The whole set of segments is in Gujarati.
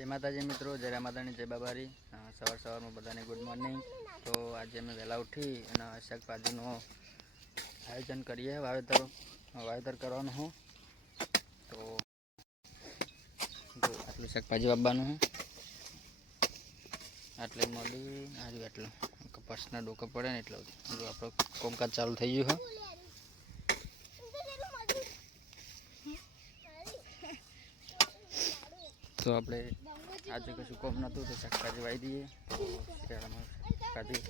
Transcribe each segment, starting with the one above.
जय माताजी मित्रों, जय मातानी, जय बाबारी। सवार में बधाने गुड मॉर्निंग। तो आज अमे वहेला उठी अने शाकभाजीનું आयोजन करिए, वावेतर करवानुं हूँ। तो जो आटलू शाकभाजी वाववानुं हूँ, आटले मळी आज आटलू कपासना डोका पड़े ने એટલે જો આપણો કોમકાજ ચાલુ થઈ ગયું છે। तो આપણે આજે કશું કોમ નહોતું તો શાકભાજી વાવી દઈએ તો શિયાળામાં શાકભાજી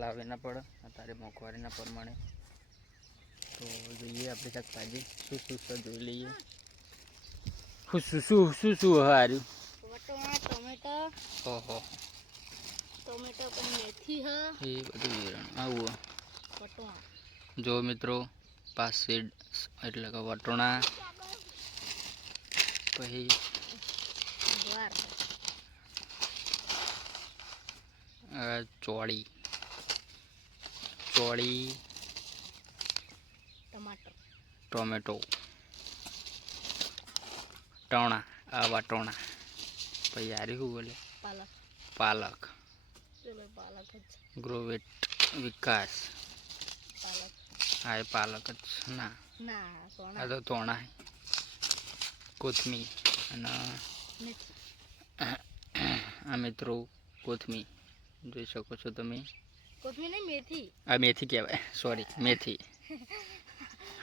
લાવે ના પડે અત્યારે મોંઘવારીના પ્રમાણે। તો જોઈએ આપણે શાકભાજી શું જોઈ લઈએ। શું હાર્યું વટોણા ટોમેટો ઓહો ટોમેટો પણ મેથી હ એ બધું વેરણ આવું વટોણા જો મિત્રો પાસ સીડ એટલે કે વટોણા પછી ગુવાર ચોળી टोमेटो टोणा आवा टोणा पी यार शू बोले पालक ग्रोवेट विकास हाँ पालक ना आ तो तोणा है कोथमीर आ मित्रों कोथमीर જોઈ શકો છો તમે। કોથમીર નહીં મેથી આ મેથી કહેવાય, સોરી મેથી।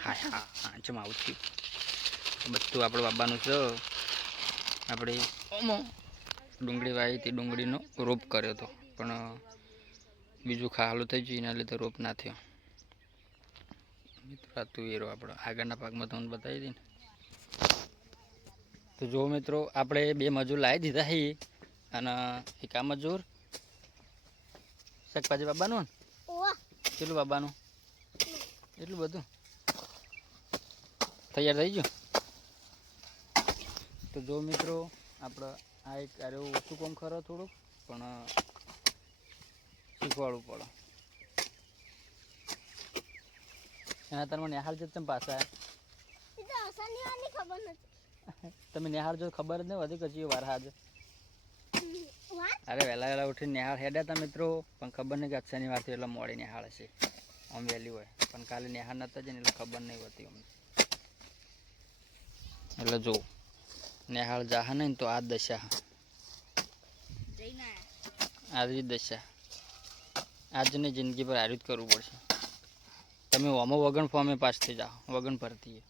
હા હા હા જમાવું છું બધું આપણે બાબાનું છે। આપણે ડુંગળી વાવી હતી, ડુંગળીનો રોપ કર્યો હતો પણ બીજું ખાલું થઈ ગયું એના લીધે રોપ ના થયો। મિત્રો આ તુવેરો આપણો આગળના ભાગમાં તમને બતાવી દઈએ ને। તો જો મિત્રો આપણે બે મજૂર લાવી દીધા છે અને એક આ મજૂર શાકભાજી બાબાનું ને કેટલું બાબાનું એટલું બધું તૈયાર થઈ ગયું। તો જો મિત્રો આપણે આ એક આરે ઓછું કામ ખરો થોડુંક પણ શીખવાડવું પડે। એના તમે નિહાળ જ તમે પાછા તમે નિહાળ જો ખબર જ નહીં વધી કચી વાર હાજ अरे वेला वेला उठी निहाळ हेड्या था मित्रों पण खबर नहीं कि आज शनिवार थी એટલે મોડી નિહાળ છે આમ વેલી હોય પણ કાલે નિહાળ નતા જઈને એટલે ખબર નહીં હોતી અમને। એટલે જો નિહાળ જાહ નહીં તો આ દશા આવી દશા આજની જિંદગી પર આરિત કરવું પડશે। તમે ઓમો વગણ ફોર્મે પાસ થઈ જાઓ વગણ ભરતી।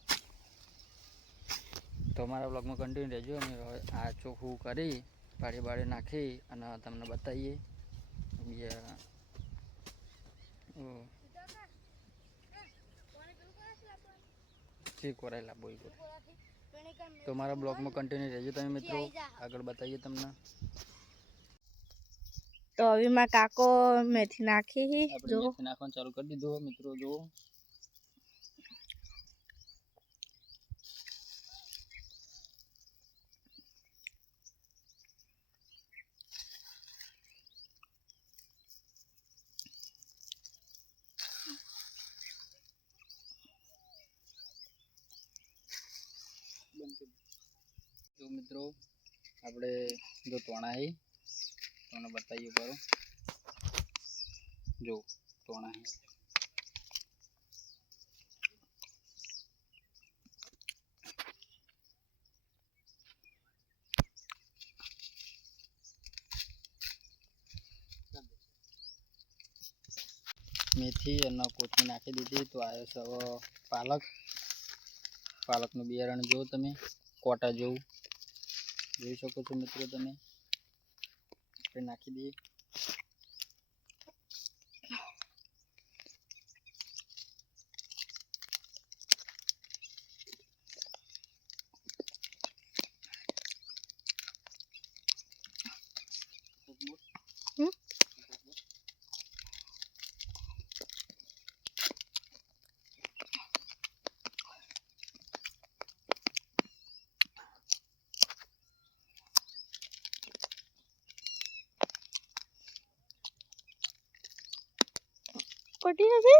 તો અમારા બ્લોગમાં કન્ટિન્યુ રહેજો અને આ ચોખ્ખું કરી પાડી બાળી નાખી અને તમને બતાવીએ तो हमारा ब्लॉग में कंटिन्यू रहिए તમે મિત્રો આગળ બતાવીએ તમને। તો હવે માં કાકો મેથી નાખી આપણે મેથી નાખવાનું ચાલુ કરી દીધું મિત્રો। જો जो मित्रों આપણે जो तोणा है तो बताइए करो जो तोणा है मेथी और कोथमीर नाखी दीधी तो आयो છે पालकનું બિયારણ જો તમે કોટા જેવું જોઈ શકો છો મિત્રો તમે। આપણે નાખી દઈએ પટી નથી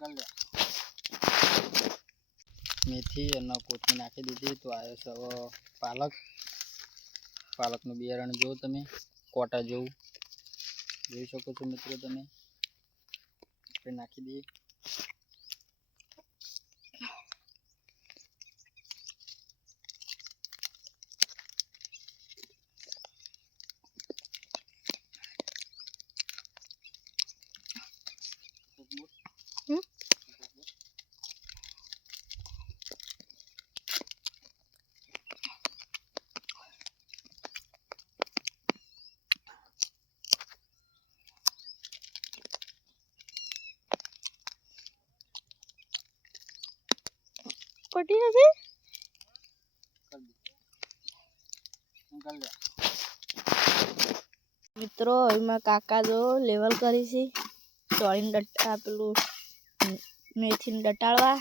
कर ले મેથી અને કોથમીર નાખી દીધી. તો આવ્યો છે હવે પાલકનું બિયારણ જો તમે કોટા જેવું જોઈ શકો છો મિત્રો. તમે આપણે નાખી દઈએ. પટી જશે. મિત્રો એમાં કાકા જો લેવલ કરી છે. ચોળીને ડટ્ટા પેલું મેથીને ડટાળવા.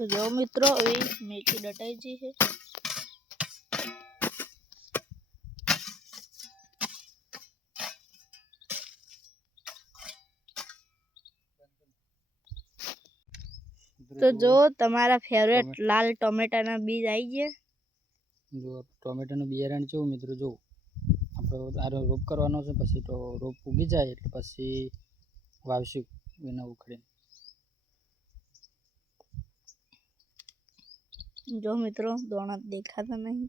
તો જો મિત્રો એ મેથી ડટાઈ ગઈ છે. તો જો તમારા ફેવરેટ લાલ ટોમેટાના બીજ આવી ગયા. જો ટોમેટાનું બિયારણ છે મિત્રો. જો આપણે આ રોપ કરવાનો છે, પછી તો રોપ ઉગી જાય એટલે પછી વાવશું એને ઉખડીને. જો મિત્રો દોણા દેખાતા નહીં.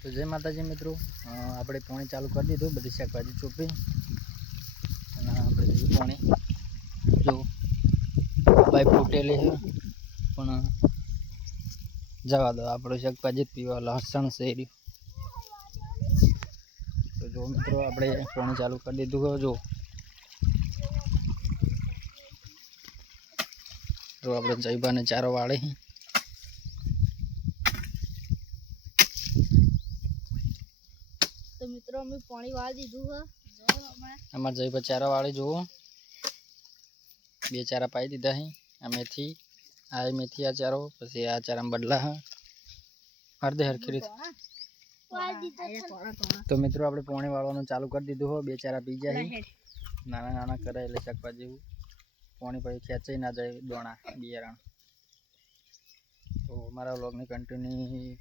તો જય માતાજી મિત્રો. આપણે પોણી ચાલુ કરી દીધું. બધી શાકભાજી ચોપી અને આપણે બીજું પોણી જો ભાઈ ફૂટેલી છે, પણ જવા દો. આપણે શાકભાજી જ પીવા લસણ શેરી. તો જો મિત્રો આપણે પોણી ચાલુ કરી દીધું. જો આપણે જયભાને ચારો વાળી. તો મિત્રો અમે પાણી વાળી દીધું છે. અમારે જયભા ચારા વાળી જુઓ. 2 ચારા પાઈ દીધા છે. આ મેથી આ ચારો, પછી આ ચારામાં બદલા હા અડધે હરખી. તો મિત્રો આપણે પોણી વાળવાનું ચાલુ કરી દીધું હોય. 2 ચારા પી જાય. નાના નાના કરે એટલે શાકભાજી જેવું પોણી પછી ખેંચાઈ ના જાય દોણા બિયારણ. તો અમારા વ્લોગને કન્ટિન્યુ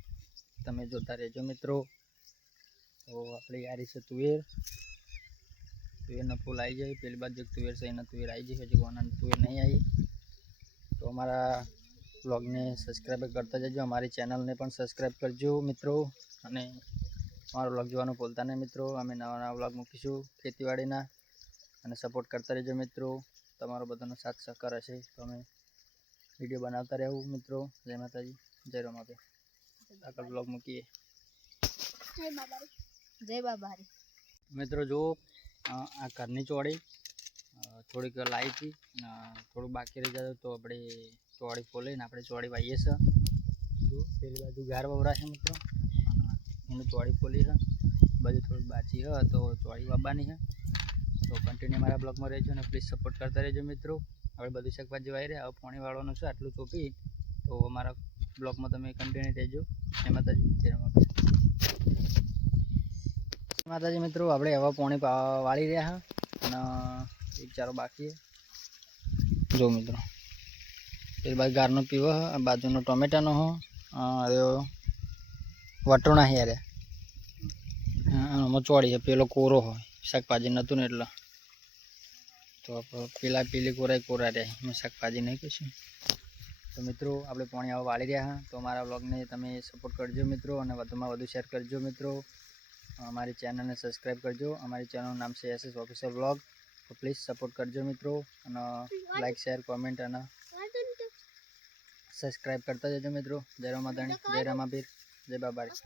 તમે જોતા રહેજો મિત્રો. તો આપણે યારી છે તુવેરનો ફૂલ આવી જાય. પેલી બાજુ તુવેર છે એના તુવેર આવી જાય. હજી કોના તુવેર નહીં આવી. તો અમારા વ્લોગને સબસ્ક્રાઈબ કરતા જજો. અમારી ચેનલને પણ સબસ્ક્રાઈબ કરજો મિત્રો. અને અમારો વ્લોગ જોવાનું ભૂલતા નહીં મિત્રો. અમે નવા નવા વ્લોગ મૂકીશું ખેતીવાડીના, અને સપોર્ટ કરતા રહેજો મિત્રો. તમારો બધાનો સાથ સહકાર હશે તો અમે વિડીયો બનાવતા રહેવું મિત્રો. જય માતાજી, જય રમાભાઈ. આગળ વ્લોગ મૂકીએ. જય બાબારી. મિત્રો જો આ ઘરની ચોળી થોડીક લાવી હતી, થોડુંક બાકી રહી જાય તો આપણે ચોળી ખોલીને આપણે ચોળી વાવીએ છે. જો પેલી બાજુ ગાર વવરા છે મિત્રો, એનું ચોળી ખોલી છે. બાજુ થોડુંક બાકી છે તો ચોળી વાવવાની છે. તો કન્ટિન્યુ મારા બ્લોગમાં રહેજો અને પ્લીઝ સપોર્ટ કરતા રહેજો મિત્રો. હવે બધું શાકભાજી વાવી રહ્યા. હવે પાણી વાળવાનું છે આટલું ચોપી. તો અમારા બ્લોગમાં તમે કન્ટિન્યુ રહેજો. જય માતાજી, જય રમાભાઈ. માતાજી મિત્રો, આપણે હવા પાણી વાળી રહ્યા અને 1 ચારો બાકી. જો મિત્રો પેલી બાજુ ગારનો પીવો, આ બાજુનો ટોમેટાનો હો, વટોણા યારે આમાં ચોળી છે. પેલો કોરો હોય, શાકભાજી નહોતું ને એટલે. તો પેલા પેલી કોરા રહ્યા એમાં શાકભાજી નહીં કશું. તો મિત્રો આપણે પાણી હવે વાળી રહ્યા. તો અમારા વ્લોગને તમે સપોર્ટ કરજો મિત્રો, અને વધુમાં વધુ શેર કરજો મિત્રો. અમારી ચેનલને સબસ્ક્રાઈબ કરજો. અમારી ચેનલનું નામ છે SS ઓફિશિયલ વ્લોગ. તો પ્લીઝ સપોર્ટ કરજો મિત્રો, અને લાઈક શેર કોમેન્ટ અને સબસ્ક્રાઈબ કરતા જજો મિત્રો. જય રામાધણી, જય રામાપીર, જય બાબારી.